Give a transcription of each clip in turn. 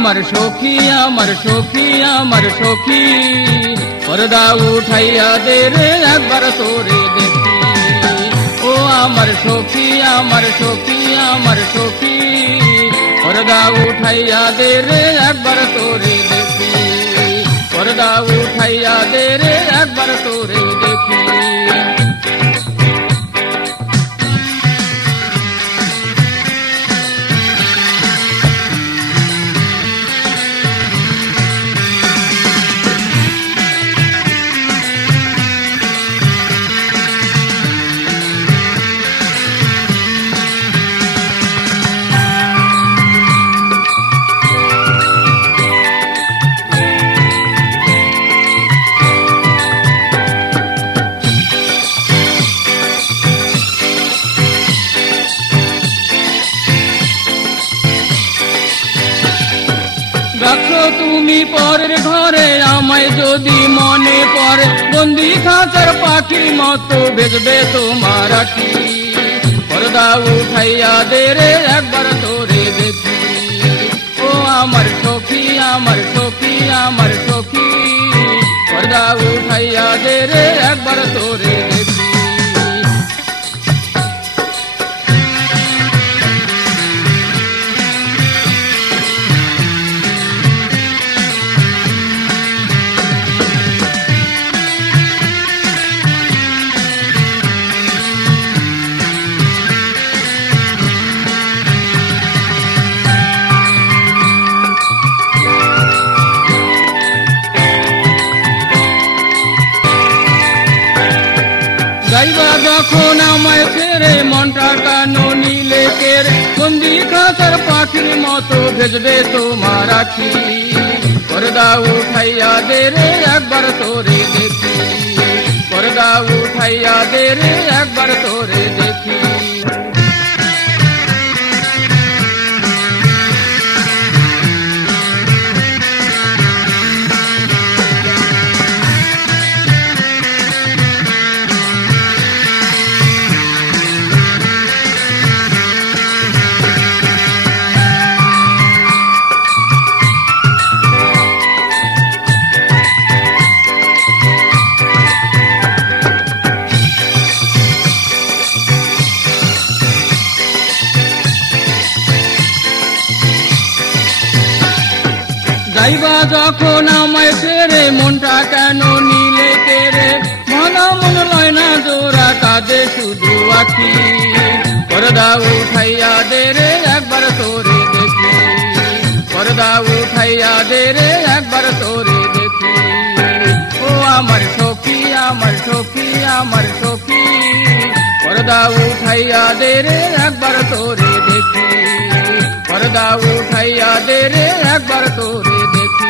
আমার সখী আমার সখী আমার সখী পর্দা উঠাইয়া দে রে একবার তোরে দেখি ও আমার সখী আমার সখী আমার সখী পর্দা উঠাইয়া দে রে একবার তোরে দেখি পর্দা উঠাইয়া দে রে একবার তোরে দেখি রাখো তুমি পরের ঘরে আমায় যদি মনে পড়ে বন্দি খাঁচার পাখির মতো বেজবে তোমার আখি পর্দা উঠাইয়া দে রে একবার তোরে দেখি ও আমার সখী আমার সখী আমার সখী পর্দা উঠাইয়া দে রে একবার তোরে দেখি যাইবা যখন আমায় ফেরে মনটা কানো নীলে কেড়ে বন্দি খাঁচার পাখির মতো ভেজবে তোমার আখি পর্দা উঠাইয়া দে রে একবার তোরে দেখি পর্দা উঠাইয়া দে রে একবার তোরে দেখি যাইবা যখন আমায় ফেরে মনটা কেন নীলে কেড়ে মনা মন লয় না জোড়া কাঁদে শুধু আখি পর্দা উঠাইয়া দে রে একবার তোরে দেখি পর্দা উঠাইয়া দে রে একবার তোরে দেখি ও আমার সখী আমার সখী আমার সখী পর্দা উঠাইয়া দে রে একবার তোরে দেখি পর্দা উঠাইয়া দে রে একবার তোরে দেখি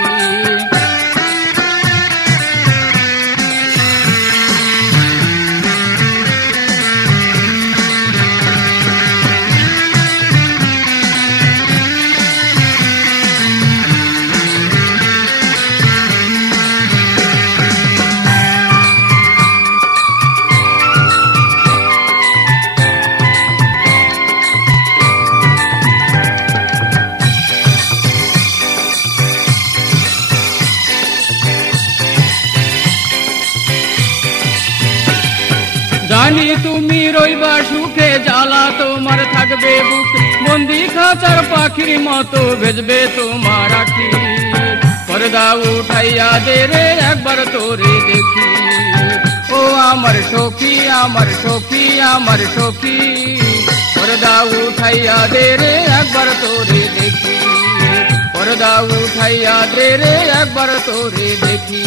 জানি তুমি রইবা সুখে জ্বালা তোমার থাকবে বুকে বন্দি খাঁচার পাখির মতো ভেজবে তোমার আখি পর্দা উঠাইয়া দে রে একবার তোরে দেখি ও আমার সখী আমার সখী আমার সখী পর্দা উঠাইয়া দে রে একবার তোরে দেখি পর্দা উঠাইয়া দে রে একবার তোরে দেখি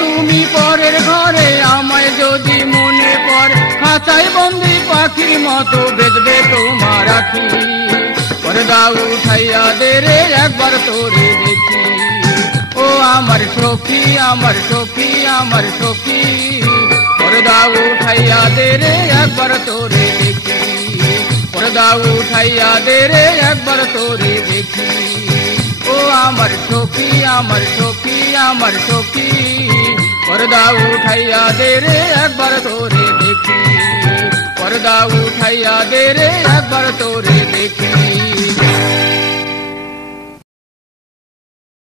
তুমি পরের ঘরে আমায় যদি মনে পড়ে খাঁচায় বন্দি পাখির মতো বেজবে তোমার আখি পর্দা উঠাইয়া দে রে একবার তোরে দেখি ও আমার সখী আমার সখী আমার সখী পর্দা উঠাইয়া দে রে একবার তোরে দেখি পর্দা উঠাইয়া দে রে একবার তোরে দেখি ও আমার সখী আমার সখী আমার সখী পর্দা উঠাইয়া দে রে একবার তোরে দেখি পর্দা উঠাইয়া দে রে একবার তোরে দেখি